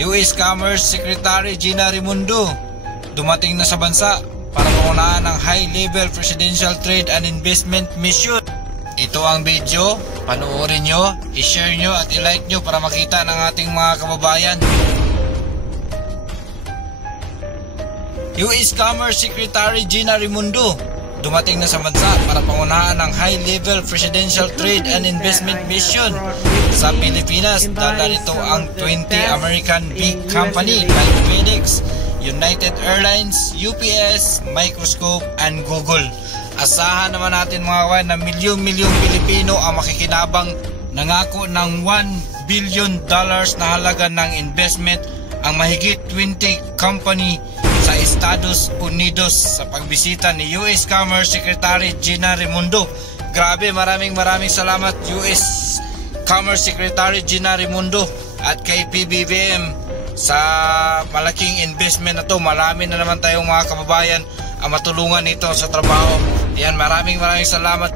US Commerce Secretary Gina Raimondo dumating na sa bansa para pangunahan ng high-level Presidential Trade and Investment Mission. Ito ang video, panoorin nyo, i-share nyo at i-like nyo para makita ng ating mga kababayan. US Commerce Secretary Gina Raimondo dumating na sa bansa para pangunahan ng high-level Presidential Trade and Investment Mission sa Pilipinas. Dala nito ang 20 American big company like FedEx, United Airlines, UPS, Microscope, and Google. Asahan naman natin mga kawan na milyong-milyong Pilipino ang makikinabang. Nangako ng $1 billion na halaga ng investment ang mahigit 20 company sa Estados Unidos sa pagbisita ni US Commerce Secretary Gina Raimondo. Grabe, maraming salamat US Commerce Secretary Gina Raimondo at kay PBBM sa malaking investment na to. Marami na naman tayong mga kababayan ang matulungan nito sa trabaho. Yan, maraming salamat.